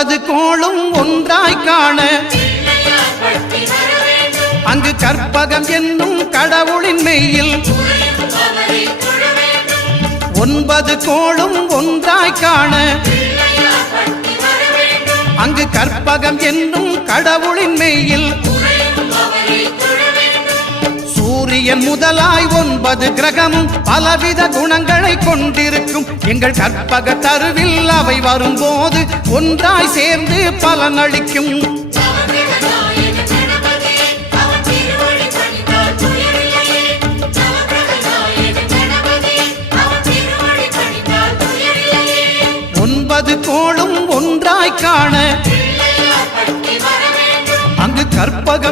9 கோளும் ஒன்றாய் காண அங்கு கற்பகம் என்னும் கடவுளின் மெய்யில் 9 கோளும் ஒன்றாய் காண அங்கு கற்பகம் என்னும் கடவுளின் மெய்யில் சூரியன் முதலாய் 9 கிரகமும் பலவித குணங்களை கொண்டிருக்கும் எங்கள் கற்பக தருவில் அவை வரும்போது ஒன்றாய் சேர்ந்து பலனளிக்கும். கோளும் ஒன்றாய் காண அங்கு கற்பகம்